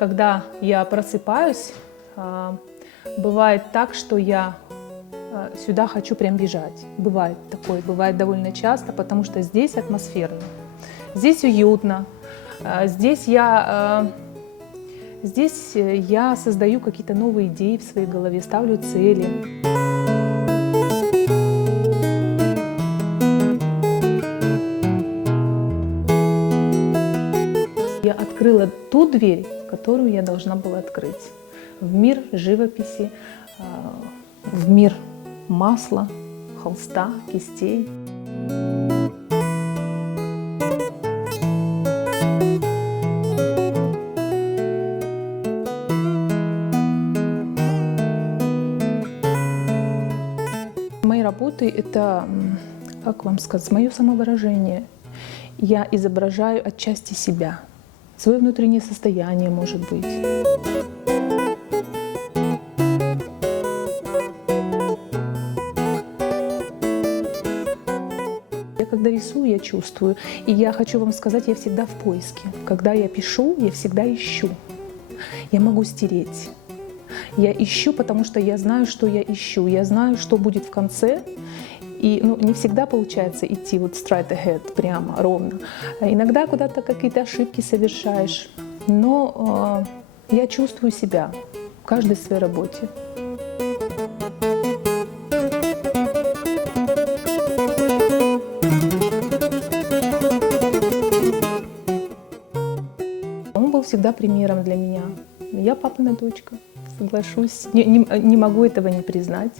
когда я просыпаюсь, бывает так, что я сюда хочу прям бежать. Бывает такое, бывает довольно часто, потому что здесь атмосферно, здесь уютно, здесь я создаю какие-то новые идеи в своей голове, ставлю цели. Я открыла ту дверь, которую я должна была открыть. В мир живописи, в мир масла, холста, кистей. Мои работы — это, как вам сказать, мое самовыражение. Я изображаю отчасти себя, свое внутреннее состояние, может быть. Я когда рисую, я чувствую. И я хочу вам сказать, я всегда в поиске. Когда я пишу, я всегда ищу. Я могу стереть. Я ищу, потому что я знаю, что я ищу. Я знаю, что будет в конце. И не всегда получается идти вот straight ahead, прямо, ровно. Иногда куда-то какие-то ошибки совершаешь. Но я чувствую себя в каждой своей работе. Он был всегда примером для меня. Я папина дочка, соглашусь. Не могу этого не признать.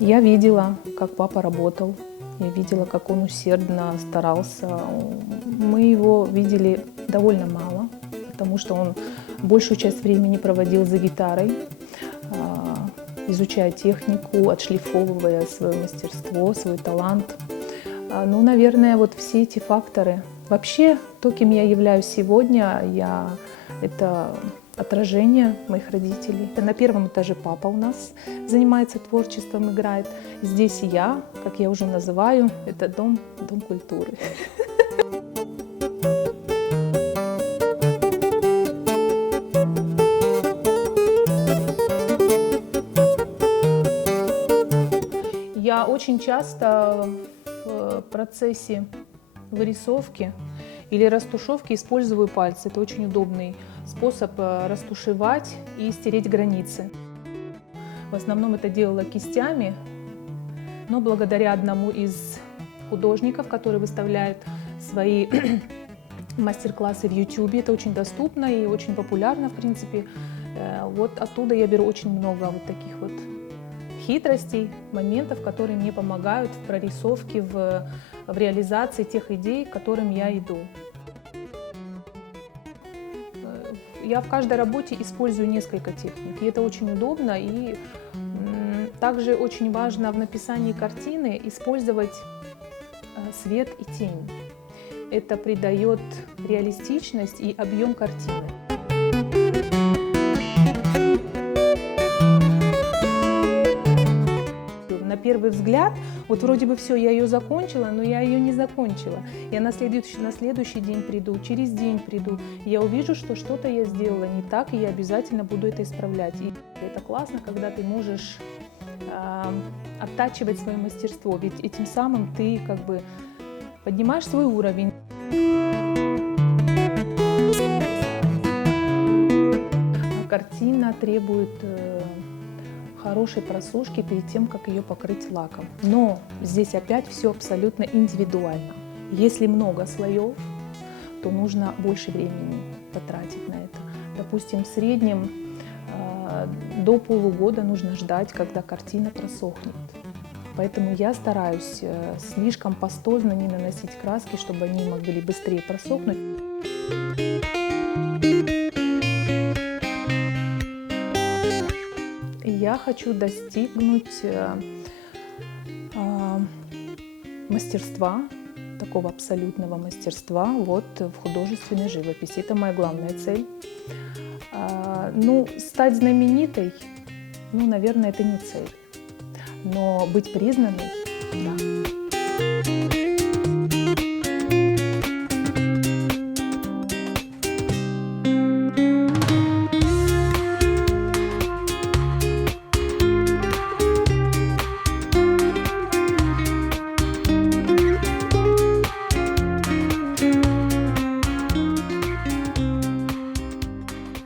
Я видела, как папа работал, я видела, как он усердно старался. Мы его видели довольно мало, потому что он большую часть времени проводил за гитарой, изучая технику, отшлифовывая свое мастерство, свой талант. Наверное, вот все эти факторы. Вообще, то, кем я являюсь сегодня, это отражение моих родителей. На первом этаже папа у нас занимается творчеством, играет. Здесь я, как я уже называю, это дом культуры. Я очень часто в процессе вырисовки или растушевки использую пальцы. Это очень удобный способ растушевать и стереть границы. В основном это делала кистями, но благодаря одному из художников, который выставляет свои мастер-классы в YouTube, это очень доступно и очень популярно, в принципе. Вот оттуда я беру очень много вот таких вот хитростей, моментов, которые мне помогают в прорисовке, в реализации тех идей, к которым я иду. Я в каждой работе использую несколько техник, и это очень удобно. И также очень важно в написании картины использовать свет и тень. Это придает реалистичность и объем картины. На первый взгляд, вот вроде бы все, я ее закончила, но я ее не закончила. Я на следующий день приду, через день приду, я увижу, что что-то я сделала не так, и я обязательно буду это исправлять. И это классно, когда ты можешь оттачивать свое мастерство, ведь этим самым ты как бы поднимаешь свой уровень. Картина требует хорошей просушки перед тем, как ее покрыть лаком. Но здесь опять все абсолютно индивидуально. Если много слоев, то нужно больше времени потратить на это. Допустим, в среднем до полугода нужно ждать, когда картина просохнет. Поэтому я стараюсь слишком пастозно не наносить краски, чтобы они могли быстрее просохнуть. Я хочу достигнуть мастерства, такого абсолютного мастерства вот в художественной живописи. Это моя главная цель. Стать знаменитой, наверное, это не цель. Но быть признанной, да.